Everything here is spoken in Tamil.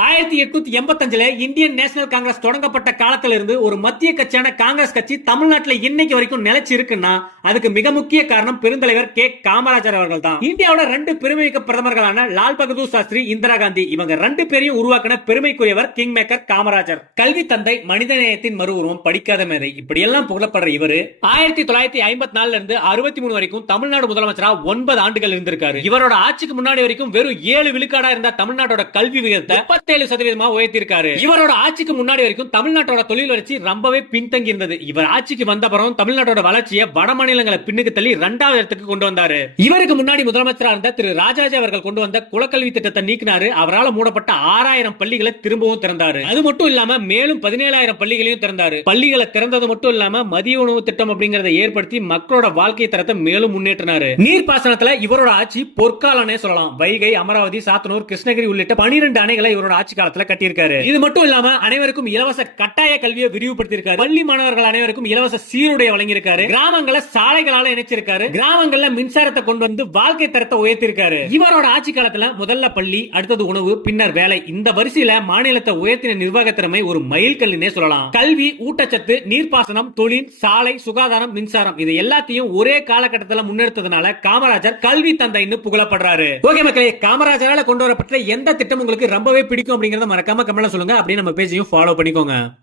1885 இந்தியன் நேஷனல் காங்கிரஸ் தொடங்கப்பட்ட காலத்திலிருந்து ஒரு மத்திய கட்சியான காங்கிரஸ் கட்சி தமிழ்நாட்டில் இன்னைக்கு வரைக்கும் நிலைச்சு இருக்குன்னா அதுக்கு மிக முக்கிய காரணம் பெருந்தலைவர் கே காமராஜர் அவர்கள் தான். இந்தியாவோட ரெண்டு பெருமைமிக்க பிரதமர்களான லால் பகதூர் சாஸ்திரி, இந்திரா காந்தி இவங்க ரெண்டு பேரையும் உருவாக்கின பெருமைக்குரியவர் கிங் மேக்கர் காமராஜர். கல்வி தந்தை, மனிதநேயத்தின் மறு உருவம், படிக்காத மேதை, இப்படி எல்லாம் புகழப்படுற இவரு 1954 இருந்து 63 வரைக்கும் தமிழ்நாடு முதலமைச்சரா 9 ஆண்டுகள் இருந்திருக்காரு. இவரோட ஆட்சிக்கு முன்னாடி வரைக்கும் வெறும் 7 விழுக்காடா இருந்த தமிழ்நாட்டோட கல்வி விகிதத்தை 37% உயர்த்திருக்காரு. இவரோட ஆட்சிக்கு முன்னாடி வரைக்கும் தமிழ்நாட்டோட தொழில் வளர்ச்சி ரொம்பவே பின்தங்கி இருந்தது. இவர் ஆட்சிக்கு வந்த அப்புறம் தமிழ்நாட்டோட வளர்ச்சியை வட மாநிலங்களை பின்னுக்கு தள்ளி 2வது இடத்துக்கு கொண்டு வந்தாரு. இவருக்கு முன்னாடி முதலமைச்சரா இருந்த திரு ராஜாஜி அவர்கள் கொண்டு வந்த குலக்கல்வி திட்டத்தை நீக்கினாரு. அவரால் மூடப்பட்ட 6000 பள்ளிகளை திரும்பவும் திறந்தாரு. அது மட்டும் இல்லாம மேலும் 17000 பள்ளிகளையும் திறந்தாரு. பள்ளிகளை திறந்தது மட்டும் இல்லாம மதிய உணவு திட்டம் அப்படிங்கறத ஏற்படுத்தி மக்களோட வாழ்க்கை தரத்தை மேலும் முன்னேற்றினாரு. நீர்ப்பாசனத்துல இவரோட ஆட்சி பொற்காலனே சொல்லலாம். வைகை, அமராவதி, சாத்தனூர், கிருஷ்ணகிரி உள்ளிட்ட 12 அணைகளை இவரோட ஆட்சி காலத்துல கட்டியிருக்காரு. இது மட்டும் இல்லாம அனைவருக்கும் இலவச கட்டாய கல்வியை விரிவுபடுத்தியிருக்காரு. பள்ளி மாணவர்கள் அனைவருக்கும் இலவச சீருடை வழங்கியிருக்காரு. கிராமங்களை சாலைகளால இணைச்சிருக்காரு. கிராமங்கள்ல மின்சாரத்தை கொண்டு வந்து வாழ்க்கை தரத்தை உயர்த்திருக்காரு. இவரோட ஆட்சி காலத்துல முதல்ல பள்ளி, அடுத்தது உணவு, பின்னர் வேலை, இந்த வரிசையில மாநிலத்தை உயர்த்தின நிர்வாக திறமை ஒரு மைல் கல்லினே சொல்லலாம். கல்வி, ஊட்டச்சத்து, நீர்ப்பாசனம், தொழில், சாலை, சுகாதாரம், மின்சாரம் இது எல்லாத்தையும் ஒரே காலகட்டத்தில் முன்னெடுத்ததுனால காமராஜர் கல்வி தந்தைன்னு புகழப்படுறாரு. ஓகே மக்களே, காமராஜரால கொண்டு வரப்பட்ட எந்த திட்டம் உங்களுக்கு ரொம்பவே பிடிக்கும் அப்படிங்கறத மறக்காம கமெண்ட்ல சொல்லுங்க. அப்படியே நம்ம பேஜையும் ஃபாலோ பண்ணிக்கோங்க.